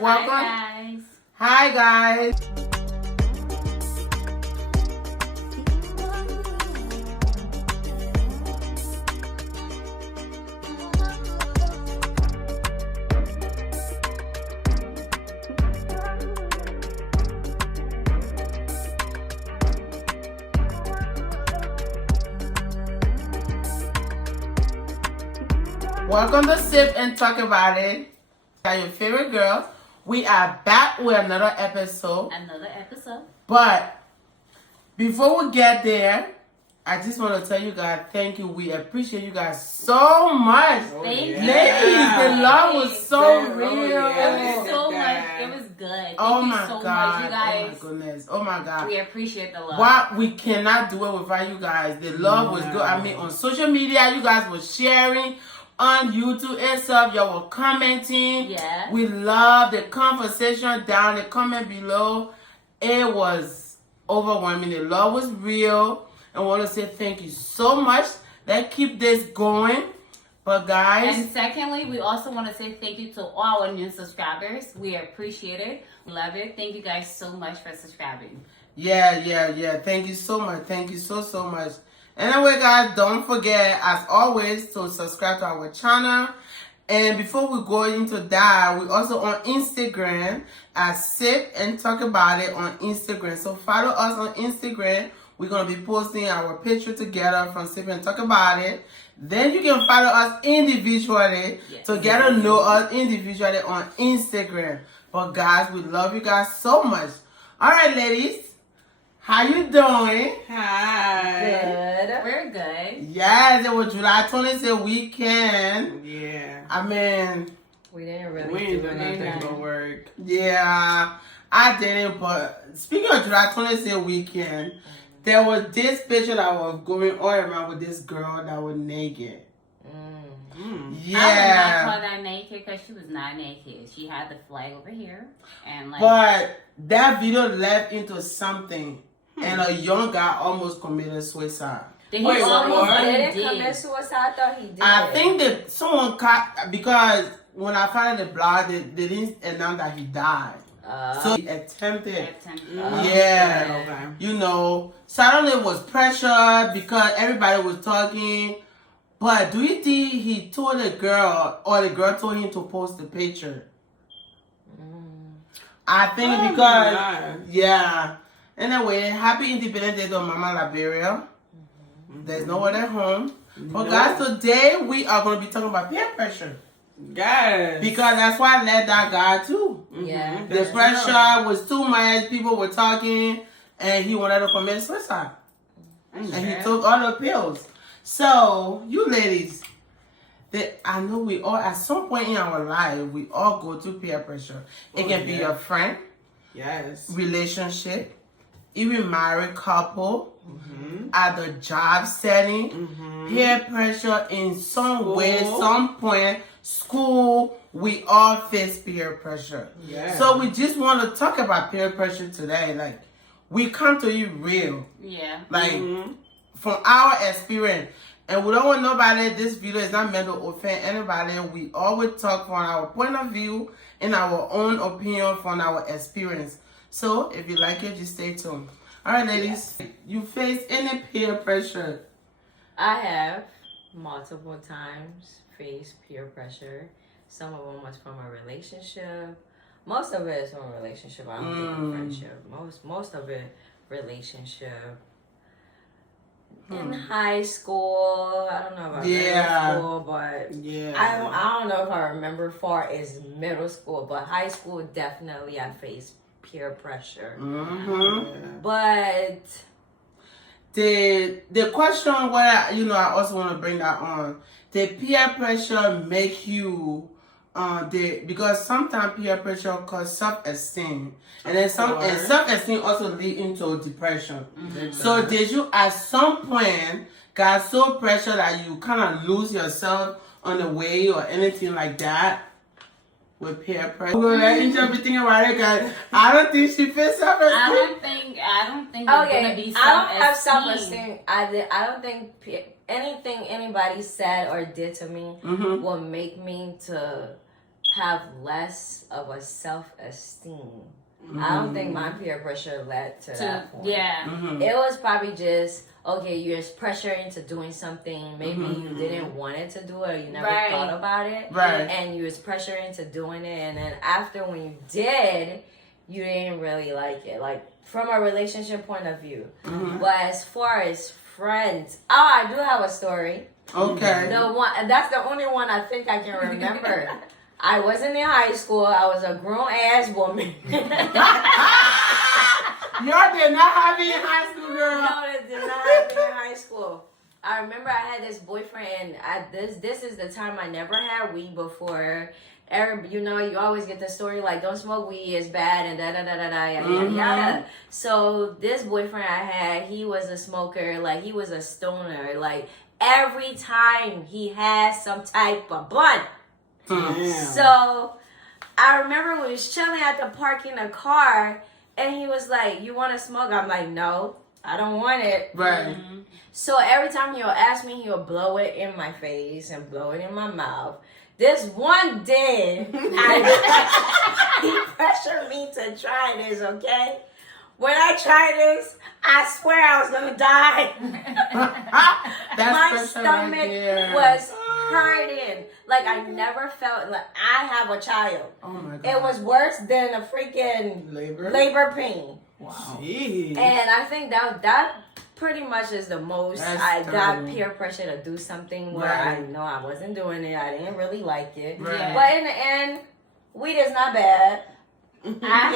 Welcome. Hi, guys. Hi, guys. Welcome to Sip and Talk About It. Your favorite girls. We are back with another episode. But before we get there, I just want to tell you guys, thank you. We appreciate you guys so much. Thank you. Ladies, the love was so real. It was so much. It was good. Thank you so much, you guys. Oh my goodness. Oh my God. We appreciate the love. What we cannot do it without you guys. The love was good. I mean, on social media, you guys were sharing. On YouTube and stuff, y'all were commenting. Yeah. We love the conversation down the comment below. It was overwhelming. The love was real. I want to say thank you so much. Let's keep this going. But guys. And secondly, we also want to say thank you to all our new subscribers. We appreciate it. We love it. Thank you guys so much for subscribing. Yeah. Thank you so much. Thank you so much. Anyway, guys, don't forget, as always, to subscribe to our channel. And before we go into that, we also on Instagram at Sip and Talk About It on Instagram. So follow us on Instagram. We're going to be posting our picture together from Sip and Talk About It. Then you can follow us individually to get to know us individually on Instagram. But guys, we love you guys so much. All right, ladies. How you doing? Hi. Good. We're good. Yes, it was July 20th weekend. Yeah. I mean, we didn't do nothing but work. Yeah, I didn't. But speaking of July 20th weekend, there was this picture that was going all around with this girl that was naked. Yeah. I would not call that naked because she was not naked. She had the flag over here. And but that video led into something. And a young guy almost committed suicide. Did he didn't commit suicide? I thought he did. I think that someone caught, because when I found the blog, they didn't announce that he died. So he attempted. Yeah. Okay. You know, suddenly it was pressure because everybody was talking. But do you think he told the girl or the girl told him to post the picture? I think because, yeah. Anyway, happy Independence Day to Mama Liberia. There's no one at home. But guys, today we are going to be talking about peer pressure. Yes. Because that's why I led that guy too. Yeah. The pressure was too much. People were talking and he wanted to commit suicide. And he took all the pills. So, you ladies, I know we all, at some point in our life, we all go through peer pressure. It can be your friend. Yes. Relationship. Even married couple, at the job setting, peer pressure in some way, some point, school, we all face peer pressure. Yeah. So we just want to talk about peer pressure today. Like, we come to you real. Yeah. Like, from our experience. And we don't want nobody, this video is not meant to offend anybody. We always talk from our point of view and our own opinion from our experience. So, if you like it, just stay tuned. All right, ladies. You face any peer pressure? I have multiple times faced peer pressure. Some of them was from a relationship. Most of it is from a relationship. I don't think a friendship. Most of it relationship. In high school, I don't know about middle school, but I don't know if I remember far as middle school, but high school definitely I faced peer pressure. But the question where I also want to bring that on. Did peer pressure make you because sometimes peer pressure causes self-esteem, and then self-esteem also lead into depression. So did you at some point got so pressured that you kind of lose yourself on the way or anything like that? With peer pressure. Everything about it, guys. I don't think she feels self-esteem. I don't think it's gonna be self-esteem. I don't have self-esteem. I don't think anything anybody said or did to me will make me to have less of a self-esteem. I don't think my peer pressure led to that point. Yeah. It was probably just, okay, you're pressured into doing something. Maybe you didn't want it to do it, or you never thought about it. Right. And you was pressured into doing it. And then after, when you did, you didn't really like it. Like, from a relationship point of view. But as far as friends, I do have a story. Okay. That's the only one I think I can remember. I wasn't in high school. I was a grown-ass woman. Y'all did not have me in high school, girl. No, they did not have me in high school. I remember I had this boyfriend, and this is the time I never had weed before. You know, you always get the story like, don't smoke weed, it's bad, and da-da-da-da-da, yada, yada. So this boyfriend I had, he was a smoker, like, he was a stoner. Like, every time he had some type of blunt. So I remember we was chilling at the park in the car, and he was like, you want to smoke? I'm like, no, I don't want it. Right. So every time he'll ask me, he'll blow it in my face and blow it in my mouth. This one day, he pressured me to try this, okay? When I tried this, I swear I was going to die. My stomach was hurting. Like, I never felt like I have a child. Oh my God. It was worse than a freaking labor pain. Wow. Jeez. And I think that pretty much is the most I got peer pressure to do something where I know I wasn't doing it. I didn't really like it. Right. But in the end, weed is not bad. I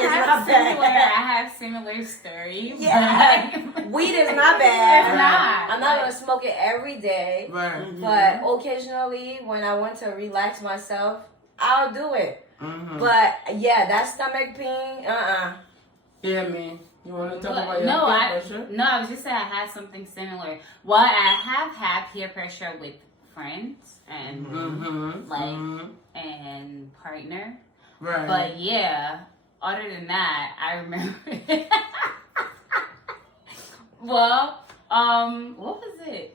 have similar stories. Yeah. Weed is not bad. It's not. I'm not going to smoke it every day. Right. But occasionally, when I want to relax myself, I'll do it. But yeah, that stomach pain, Yeah, man. You want to talk about your No, peer pressure? I was just saying I had something similar. Well, I have had peer pressure with friends and and partner. Right. But yeah, other than that, I remember. Well, what was it?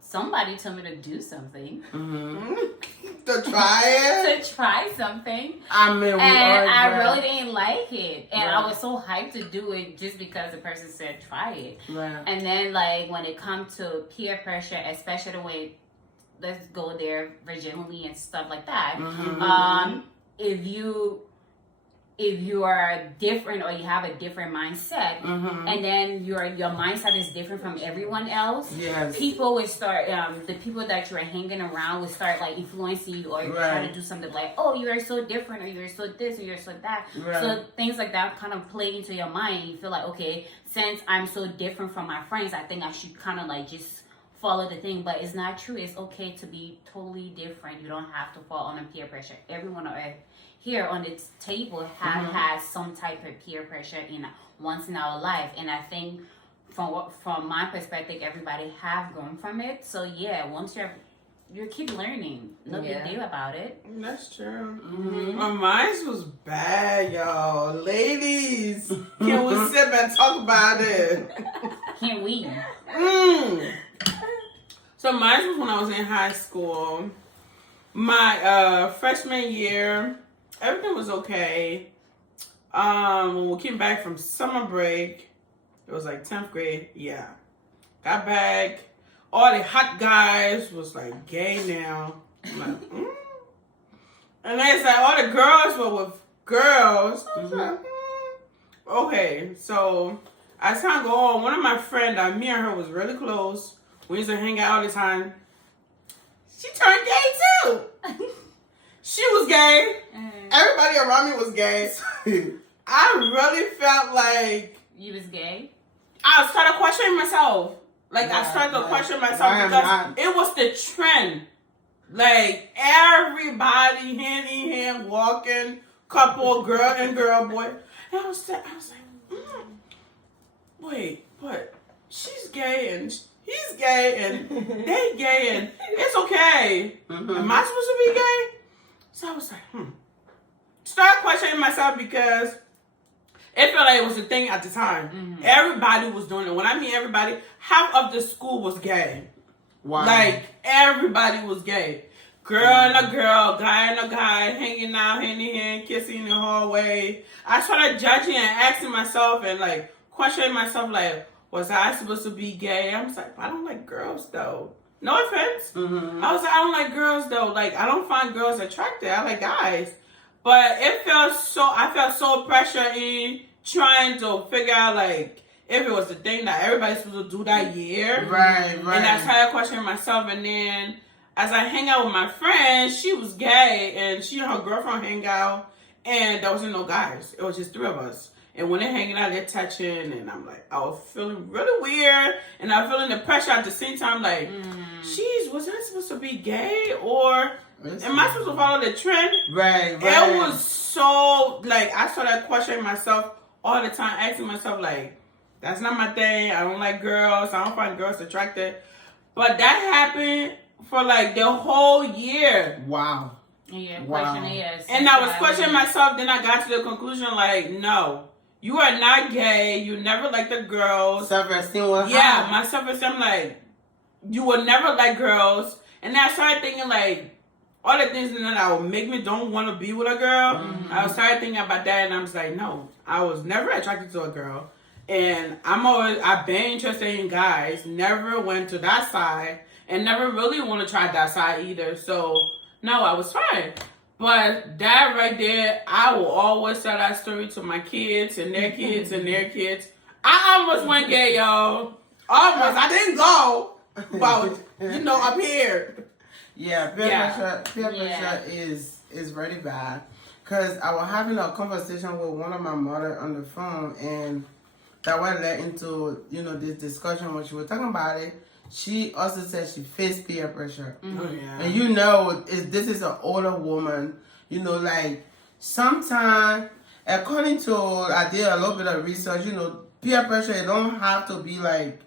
Somebody told me to do something. To try it? To try something. I mean, and I really didn't like it. And I was so hyped to do it just because the person said try it. Right. And then, like, when it comes to peer pressure, especially the way, let's go there, virginity and stuff like that. If you are different or you have a different mindset, and then your mindset is different from everyone else, people will start, the people that you're hanging around will start like influencing you or try to do something like, oh, you are so different, or you're so this, or you're so that. So things like that kind of play into your mind. You feel like, okay, since I'm so different from my friends, I think I should kind of like just follow the thing. But it's not true. It's okay to be totally different. You don't have to fall under peer pressure. Everyone on earth here on this table have had some type of peer pressure once in our life, and I think from my perspective, everybody have grown from it. So yeah, once you keep learning, no big deal about it. That's true. My mine was bad, y'all. Ladies, can we sit and talk about it? Can't we? So mine was when I was in high school. My freshman year, everything was okay. When we came back from summer break, it was like 10th grade. Yeah. Got back. All the hot guys was like gay now. I'm like, And then it's like all the girls were with girls. I was like, Okay. So as time go on, one of my friends, me and her was really close. We used to hang out all the time. She turned gay too. She was gay. Everybody around me was gay. I really felt like you was gay. I started questioning myself. Like I started to question myself because it was the trend. Like everybody hand in hand walking, couple, girl and girl, boy. And I was like, wait, but she's gay and he's gay and they gay and it's okay. Am I supposed to be gay? So I was like, Started questioning myself because it felt like it was a thing at the time. Everybody was doing it. When I mean everybody, half of the school was gay. Wow. Like everybody was gay. girl and a girl, guy and a guy, hanging out, hand in hand, kissing in the hallway. I started judging and asking myself and like questioning myself, like, was I supposed to be gay? I was like, I don't like girls though. No offense. Mm-hmm. I was like, I don't like girls though. Like, I don't find girls attractive. I like guys. But I felt so pressure in trying to figure out like if it was the thing that everybody's supposed to do that year. Right. And I started questioning myself, and then as I hang out with my friend, she was gay, and she and her girlfriend hang out, and there wasn't no guys. It was just 3 of us. And when they're hanging out, they're touching, and I'm like, I was feeling really weird, and I'm feeling the pressure at the same time, like, geez, was I supposed to be gay, or am I supposed to follow the trend? Right. It was so, like, I started questioning myself all the time, asking myself, like, that's not my thing. I don't like girls. I don't find girls attractive. But that happened for, like, the whole year. Wow. Yeah, Wow. And I was questioning myself, then I got to the conclusion, like, no. You are not gay. You never liked the girls. Self-esteem was Yeah, high. my self-esteem, like, you will never like girls. And then I started thinking, like, all the things that would make me don't want to be with a girl. Mm-hmm. I started thinking about that, and I was like, no, I was never attracted to a girl. And I've been interested in guys, never went to that side, and never really want to try that side either. So, no, I was fine. But that right there, I will always tell that story to my kids and their kids and their kids. I almost went gay, y'all. Almost. I didn't go. But, I'm here. Yeah, peer pressure is really bad. Because I was having a conversation with one of my mother on the phone, and that one led into, this discussion when she was talking about it. She also said she faced peer pressure. Mm-hmm. Oh, yeah. And this is an older woman, like sometimes, according to, I did a little bit of research, peer pressure, it don't have to be like,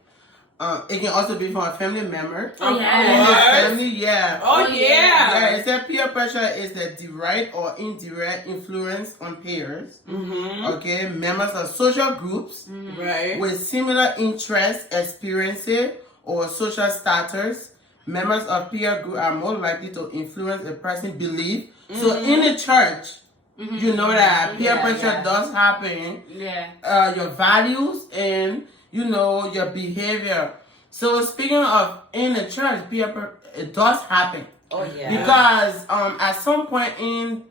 it can also be from a family member. Oh, yeah. Family, yeah. Oh, yeah. Yeah, it said peer pressure is the direct or indirect influence on peers. Mm-hmm. Okay, members of social groups Right. with similar interests, experiences, or social status. Members of peer group are more likely to influence a person's belief. So in the church, you know that peer pressure does happen. Yeah. Your values and your behavior. So speaking of in the church, it does happen. Oh yeah. Because at some point in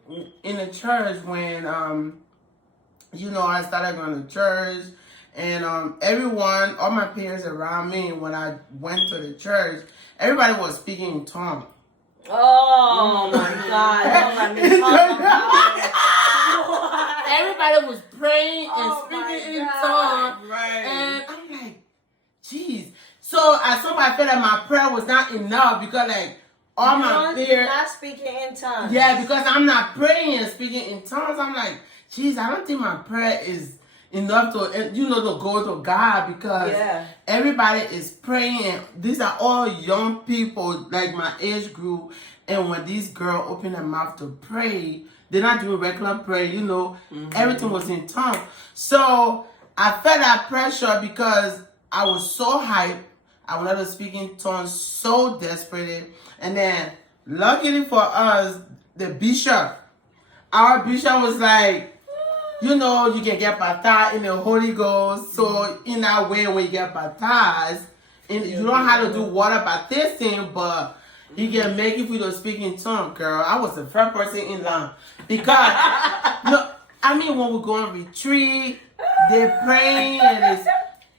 the church when I started going to church, and everyone, all my peers around me, when I went to the church, everybody was speaking in tongues. Oh my God! Don't let me talk about it. Everybody was praying and Oh my speaking in God. tongues. Right. And I'm like, geez. So at some point I felt like my prayer was not enough because like all my You're peers. not speaking in tongues. Yeah, because I'm not praying and speaking in tongues. I'm like, geez, I don't think my prayer is enough to, to go to God because everybody is praying. And these are all young people, like my age group. And when these girls open their mouth to pray, they're not doing regular prayer, everything was in tongues. So I felt that pressure because I was so hyped. I wanted to speak in tongues so desperately. And then, luckily for us, our bishop was like, you can get baptized in the Holy Ghost. So in that way, when you get baptized, you don't have to do water baptism, but he can make you feel to speak in tongues, girl. I was the first person in line. Because, when we go on retreat, they're praying,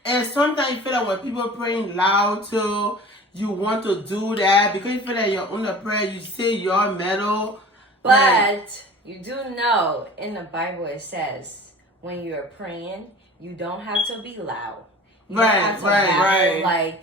and sometimes you feel like when people praying loud too, you want to do that because you feel like you're on the prayer, you say your medal. But you do know in the Bible it says when you're praying, you don't have to be loud. You don't have to babble, like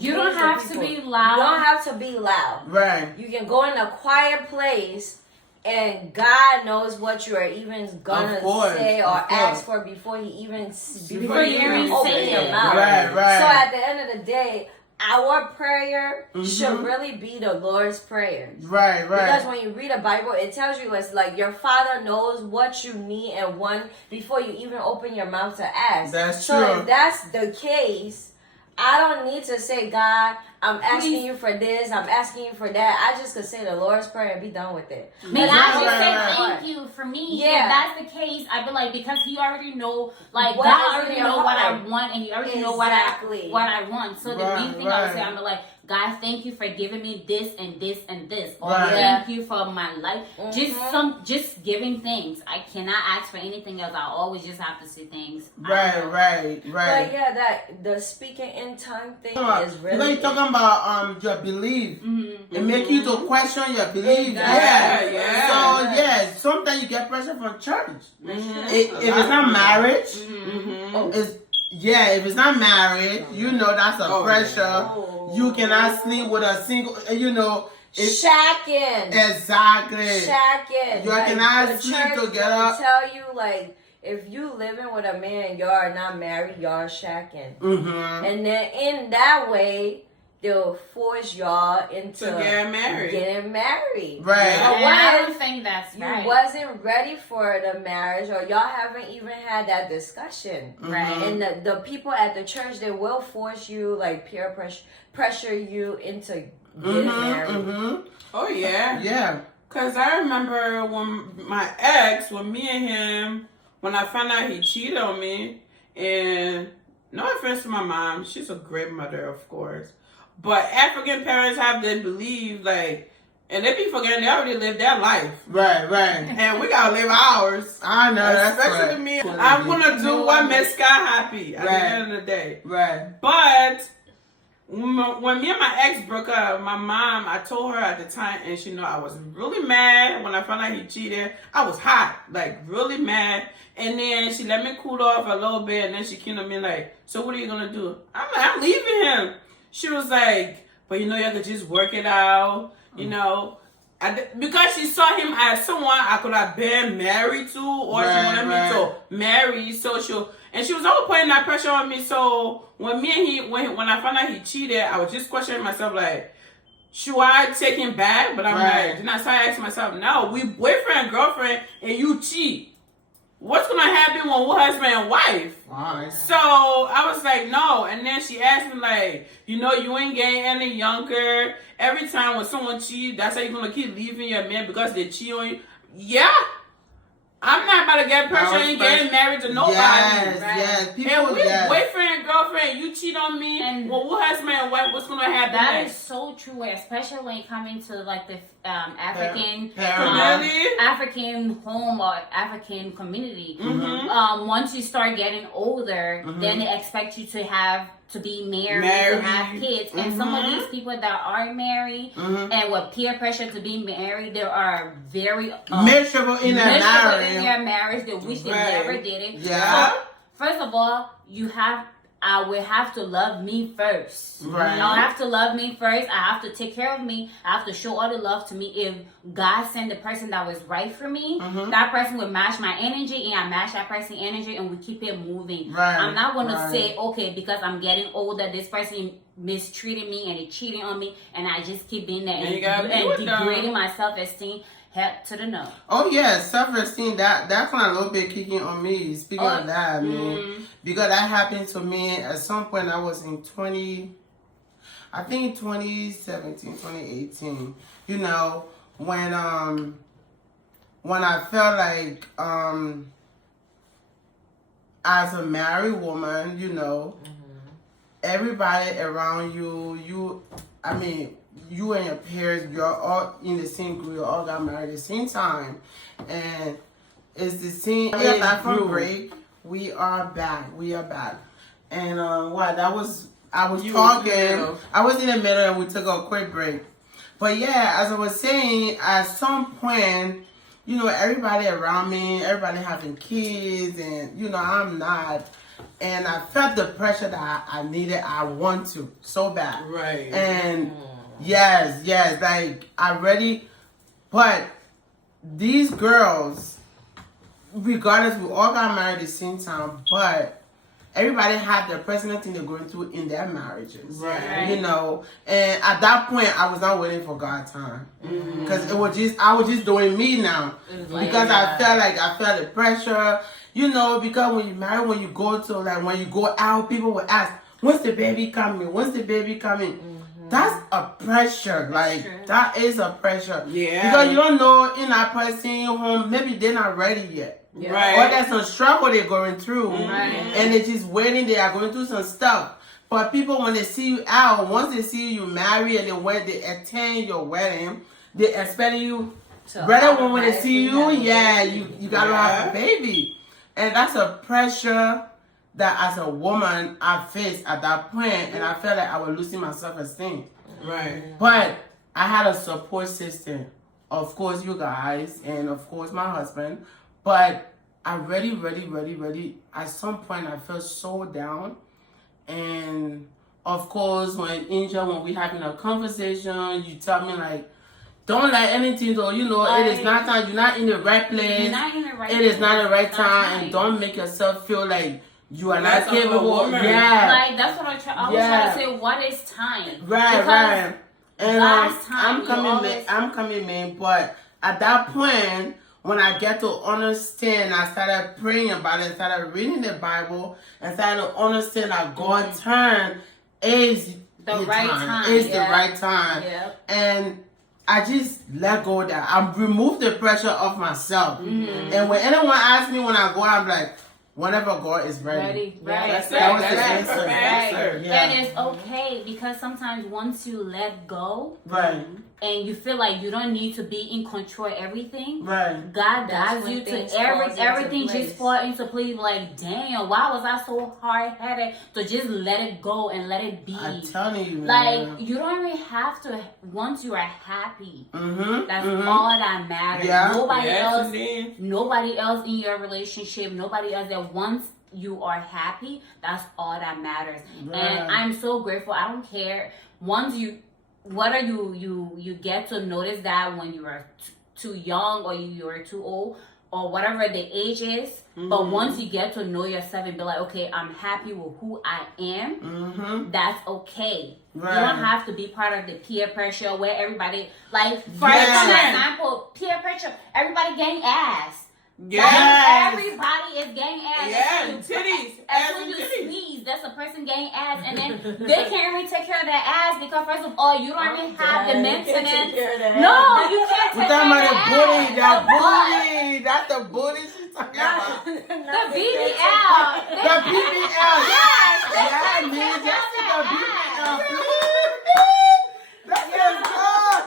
you don't have to be loud. You don't have to be loud. Right. You can go in a quiet place and God knows what you are even gonna say or ask for before you even open your mouth. Right. So at the end of the day, our prayer should really be the Lord's prayers. Right. Because when you read a Bible, it tells you it's like your Father knows what you need and want before you even open your mouth to ask. That's so true. If that's the case, I don't need to say, God, I'm asking you for this, I'm asking you for that. I just could say the Lord's Prayer and be done with it. May I just say thank you for me? Yeah. If that's the case, I'd be like, because He already know, like what God already know what I want, and He already know what I want. So the main thing I would say, I'm like, God, thank you for giving me this and this and this. Or thank you for my life. Just giving things. I cannot ask for anything else. I always just have to say things. Right. But yeah, that the speaking in tongue thing is really. You're talking about your belief. It make you to question your belief. Yeah. So sometimes you get pressure from church. If it's not marriage, if it's not marriage, you know that's a pressure. You cannot sleep with a single, shacking. Exactly. Shacking. You cannot sleep together. Tell you, like, if you living with a man, y'all are not married, y'all are shacking. And then in that way, they'll force y'all into getting married. Right. I don't think that's you wasn't ready for the marriage, or y'all haven't even had that discussion. Right. And the people at the church, they will force you, like peer pressure you into getting married. Oh yeah. Yeah. Cause I remember when me and him, when I found out he cheated on me, and no offense to my mom, she's a great mother, of course. But African parents have to believe, like, and they be forgetting they already lived their life. Right. And we gotta live ours. I know, especially to me. I'm gonna do what makes God happy at the end of the day. Right. But when me and my ex broke up, my mom, I told her at the time, and she know I was really mad when I found out he cheated. I was hot, like really mad. And then she let me cool off a little bit, and then she came to me like, so what are you gonna do? I'm like, I'm leaving him. She was like, but you have to just work it out, because she saw him as someone I could have been married to, or she wanted me to marry. So she was always putting that pressure on me. So when when I found out he cheated, I was just questioning myself, like, should I take him back? But I'm like, then I started asking myself, no, we boyfriend, girlfriend, and you cheat. What's gonna happen when we're husband and wife? So I was like, no. And then she asked me, like, you ain't getting any younger. Every time when someone cheats, that's how you're gonna keep leaving your man because they cheat on you. Yeah. I'm not about to get pressure and getting married to nobody. Yes. And we boyfriend and girlfriend, you cheat on me, and we're husband and wife, what's gonna happen? That is so true, especially when you come into like the African home or African community. Once you start getting older, then they expect you to be married, to have kids. And some of these people that are married and with peer pressure to be married, they are very miserable in their marriage. They wish they never did it. Yeah. So, first of all, I will have to love me first. Right. I have to love me first. I have to take care of me. I have to show all the love to me. If God sent the person that was right for me, that person will match my energy, and I match that person's energy, and we keep it moving. Right. I'm not going to say, okay, because I'm getting older, this person mistreated me and they cheating on me, and I just keep being there and degrading my self-esteem. Head to the no. Oh yeah, self-esteem, that's a little bit kicking on me. Speaking of that, man, because that happened to me at some point. I was in 2017, 2018. When I felt like as a married woman, everybody around you you and your parents, you're all in the same group, you all got married at the same time, and it's the same. We are back from break. We are back, and I was talking. I was in the middle, and we took a quick break. But yeah, as I was saying, at some point, everybody around me, everybody having kids, and I'm not. And I felt the pressure that I needed. I want to so bad, right? And yes, like I really. But these girls, regardless, we all got married at the same time. But everybody had their personal thing they're going through in their marriages, right? And at that point, I was not waiting for God's time because I was just doing me now because I felt the pressure. Because when you marry, when you go out, people will ask, When's the baby coming? When's the baby coming? That's a pressure. Like, that is a pressure. Yeah. Because you don't know in that person home, maybe they're not ready yet. Yeah. Right. Or there's some struggle they're going through. Right. And they're just waiting. They are going through some stuff. But people, when they see you out, once they see you married and they attend your wedding, they expect you, brother, when they see you, you gotta have a baby. And that's a pressure that as a woman I faced at that point, and I felt like I was losing my self-esteem. Right. But I had a support system. Of course, you guys, and of course, my husband. But I really, at some point, I felt so down. And of course, when we having a conversation, you tell me like, don't let anything go, it is not time, you're not in the right place. You're not in the right It is not the right That's time, right. and don't make yourself feel like you are That's not a capable. woman. Yeah. Like, that's what I was trying to say. What is time? Right, Because right. And last time I'm coming, man. But at that point, when I get to understand, I started praying about it, started reading the Bible, and started to understand that God's turn is the right time. It's the right time. Yep. And I just let go of that. I remove the pressure of myself. And when anyone asks me when I go, I'm like, whenever God is ready. Right. That's That was it. the That's answer. the answer. Yeah. And it's okay because sometimes once you let go Right. and you feel like you don't need to be in control of everything, Right. God That's guides when you things to falls into everything place. just fall into place. Like, damn, why was I so hard headed? So just let it go and let it be. I'm telling you, Like, man. you don't even have to, once you are happy, that's Mhm. all that matters. Yeah. Nobody else in your relationship, nobody else that once you are happy, that's all that matters. Right. And I'm so grateful. I don't care. Once you get to notice that when you are too young or you are too old or whatever the age is. But once you get to know yourself and be like, okay, I'm happy with who I am, that's okay. Right. You don't have to be part of the peer pressure where everybody, like, for Yes. example, peer pressure, everybody getting ass. Yes. Like, everybody is getting ass. Yeah, As soon titties. As Ass soon and as you titties. sneeze, that's a person getting ass, and then they can't really take care of their ass because first of all, you don't even have the maintenance. No, you can't We're take care talking of about the the ass. booty, that The butt. booty. That's the booty she's talking about. The BBL. The BBL. Yes. Yeah, man, just the BBL. That's No,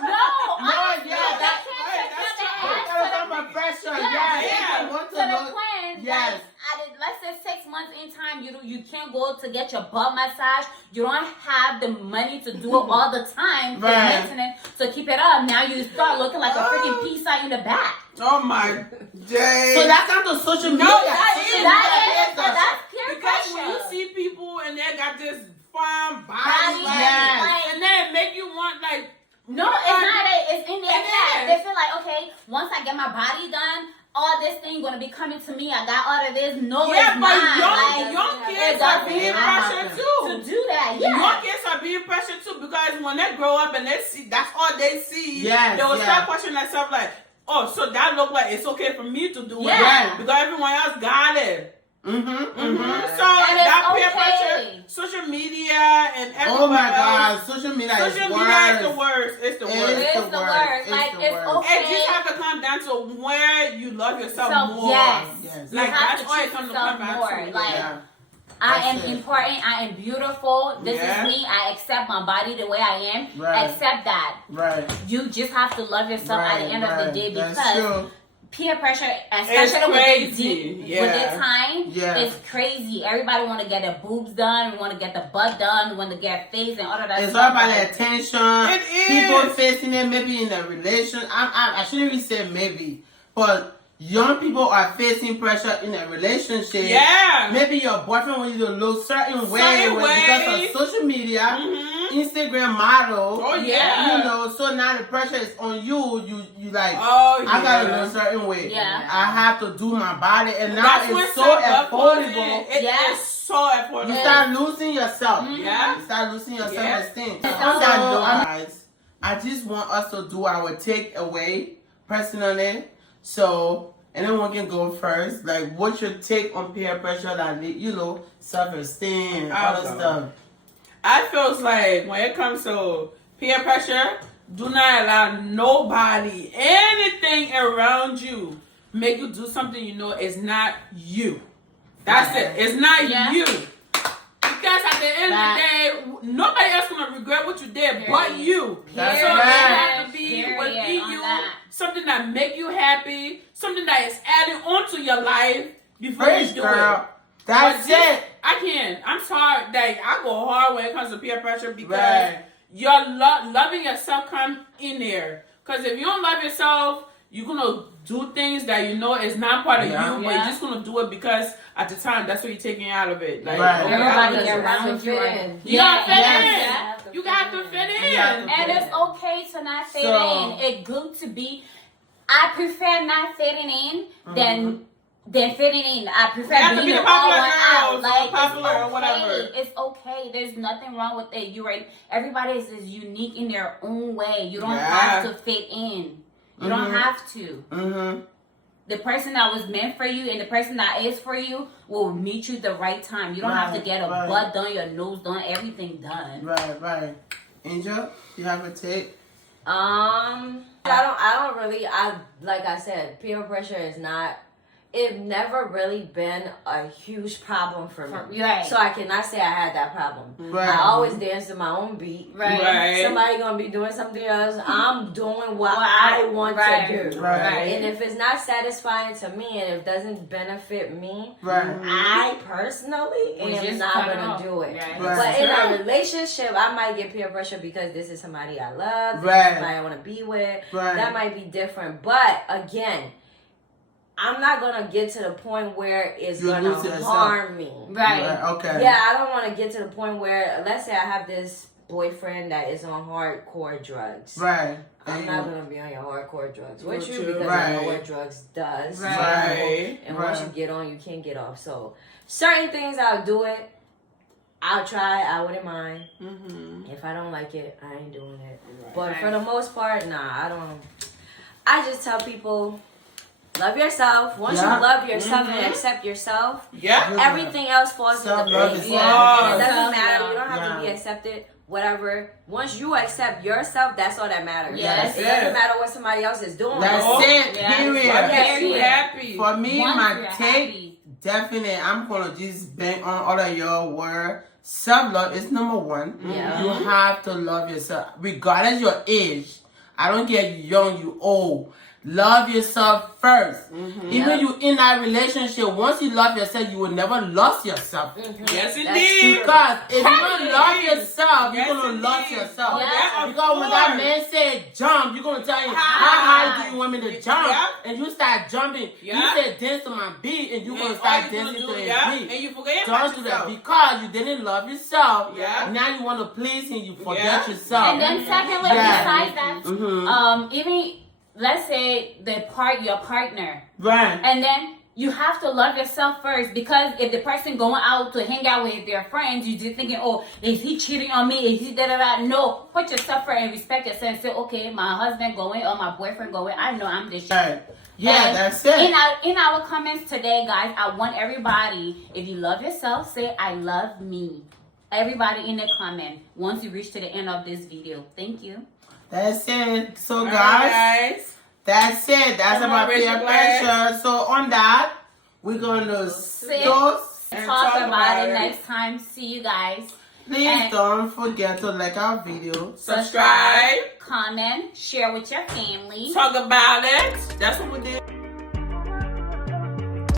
No, honestly, yeah, they that's can't right. take care of their We're ass. talking about pressure. Yeah, Yeah. they want To to the know. point Yes. that let's say 6 months in time, you can't go to get your butt massage. You don't have the money to do it all the time for Right. maintenance. So keep it up. Now you start looking like a freaking pizza in the back. Oh my days. So that's not the social media. that Social is- media That's peer Because when you pressure. see people and they got this fine body, Body, like, yes. and then it make you want like, No, it's not. It's in their It head. is. They feel like, okay, once I get my body done, all this thing gonna be coming to me. I got all of this. No, yeah, it's but not. young Like, kids it are doesn't being happen. pressured To too. do that, Young yeah. kids are being pressured too because when they grow up and they see that's all they see, Yes, they will yeah. start questioning themselves like, oh, so that look like it's okay for me to do Yeah. it because everyone else got it. So And that it's peer okay. pressure, social media, and everywhere Oh my else. God, social media Social is media is the worse. worst. It's the It worst. is It's the the worst. worst. Like, the it's worst. okay. It just have to come down to where you love yourself So, more. yes. Yes. You Like have that's to all it treat comes to yourself come back more. to. Like, Yeah. I am That's it. important. I am beautiful. This Yeah. is me. I accept my body the way I am. Right. Accept that. Right. You just have to love yourself at the end of the day That's because true. peer pressure, It's especially crazy. with Yeah. their time, Yeah. is crazy. Everybody want to get their boobs done, want to get the butt done, want to get face and all of that It's stuff. all about the Like, attention. It is. People facing it maybe in a relation. I shouldn't even say maybe, but young people are facing pressure in a relationship. Yeah. Maybe your boyfriend wants you to look certain way Certain because ways. of social media, Mhm. Instagram model. Oh yeah. You know, so now the pressure is on you. You like, Oh yeah. I gotta look a certain way. Yeah. I have to do my body, and now That's when it's so self-love comes in. affordable. It Yeah. is so affordable. You start losing yourself. Yeah. You start losing your Yeah. self-esteem. It's On that also- note, guys, I just want us to do our takeaway personally. So anyone can go first. Like, what's your take on peer pressure that, self-esteem and all I'll that go. stuff? I feels like when it comes to peer pressure, do not allow nobody, anything around you, make you do something you know is not you. That's it. It's not you. Because at the end of the day, nobody else gonna regret what you did but you. That's so right. it has to be within you, something that make you happy, something that is adding on to your life before you do it. That's it. I'm sorry that I go hard when it comes to peer pressure because your loving yourself comes in there. Because if you don't love yourself, you're gonna do things that you know is not part of you, but you're just gonna do it because at the time that's what you're taking out of it. Like everybody around you, you gotta fit in. You got to fit in, and it's okay to not fit in. It's good to be. I prefer not fitting in than fitting in. I prefer being all one out. Like popular or whatever. It's okay. There's nothing wrong with it. You're right. Everybody is unique in their own way. You don't have to fit in. You don't have to. The person that was meant for you and the person that is for you will meet you the right time. You don't have to get a butt done, your nose done, everything done. Right. Angel, you have a take? I don't really, like I said, peer pressure is not, it never really been a huge problem for me. So I cannot say I had that problem. I always dance to my own beat. Somebody gonna be doing something else. I'm doing what I want to do. And if it's not satisfying to me and if it doesn't benefit me, I personally am not gonna do it. But in a relationship, I might get peer pressure because this is somebody I love, somebody I want to be with. That might be different. But again, I'm not gonna get to the point where it's gonna harm me. Okay. Yeah, I don't want to get to the point where, let's say I have this boyfriend that is on hardcore drugs. I'm not gonna be on your hardcore drugs with you because I know what drugs does. And once you get on, you can't get off. So certain things I'll do it. I'll try. I wouldn't mind. If I don't like it, I ain't doing it. But for the most part, nah, I don't. I just tell people. Love yourself. Once you love yourself and accept yourself, everything else falls into place. And it doesn't matter. You don't have to be accepted. Whatever. Once you accept yourself, that's all that matters. It doesn't matter what somebody else is doing. That's it. Period. Happy. For me, my take, definitely, I'm gonna just bang on all of your word. Self-love is number one. You have to love yourself, regardless your age. I don't care you young, you old. Love yourself first. Even you in that relationship, once you love yourself, you will never lose yourself. Yes, indeed. Because if you don't love yourself, you're going to lose yourself. Because when that man said jump, you're going to tell him, how high do you want me to jump? And you start jumping. You said dance to my beat, and you're going to start dancing to his beat. And you forget don't do that. Because you didn't love yourself. Now you want to please him, you forget yourself. And then secondly, besides that, even... Let's say your partner. And then you have to love yourself first, because if the person going out to hang out with their friends, you just thinking, oh, is he cheating on me? Is he da-da-da? No, put yourself first and respect yourself and say, okay, my husband going or my boyfriend going, I know I'm this shit. That's it. In our comments today, guys, I want everybody, if you love yourself, say, I love me. Everybody in the comment, once you reach to the end of this video. Thank you. That's it. So guys, that's it. That's about peer pressure. So on that, we're going to talk about it next time. See you guys. Please don't forget to like our video, subscribe, comment, share with your family. Talk about it. That's what we did.